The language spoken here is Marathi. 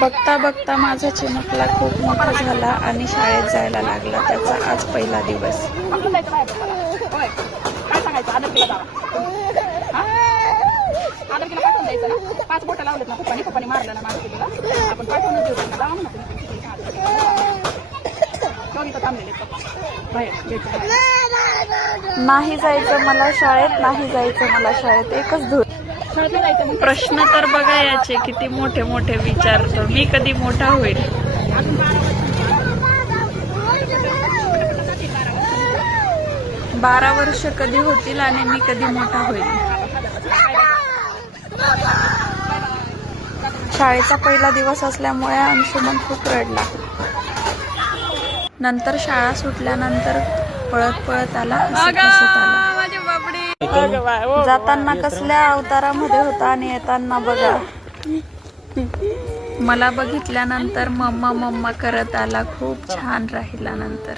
बघता बघता माझा चिमुकला खूप मोठा झाला आणि शाळेत जायला लागला. त्याचा आज पहिला दिवस. पाच बोट लावलेत ना पप्पानी मारलं ना माझ्या आपण पाठवून नाही जायचं मला शाळेत, नाही जायचं मला शाळेत, एकच धूर. प्रश्न तर बघा याचे किती मोठे मोठे विचारतो. मी कधी मोठा होईल? 12 वर्ष कधी होतील आणि मी कधी मोठा होईल? शाळेचा पहिला दिवस असल्यामुळे अंशुमन खूप रडला. नंतर शाळा सुटल्यानंतर पळत पळत आला, हसत हसत आला. जाताना कसल्या अवतारामध्ये होता आणि येताना बघा. मला बघितल्यानंतर मम्मा मम्मा करत आला. खूप छान राहिला नंतर.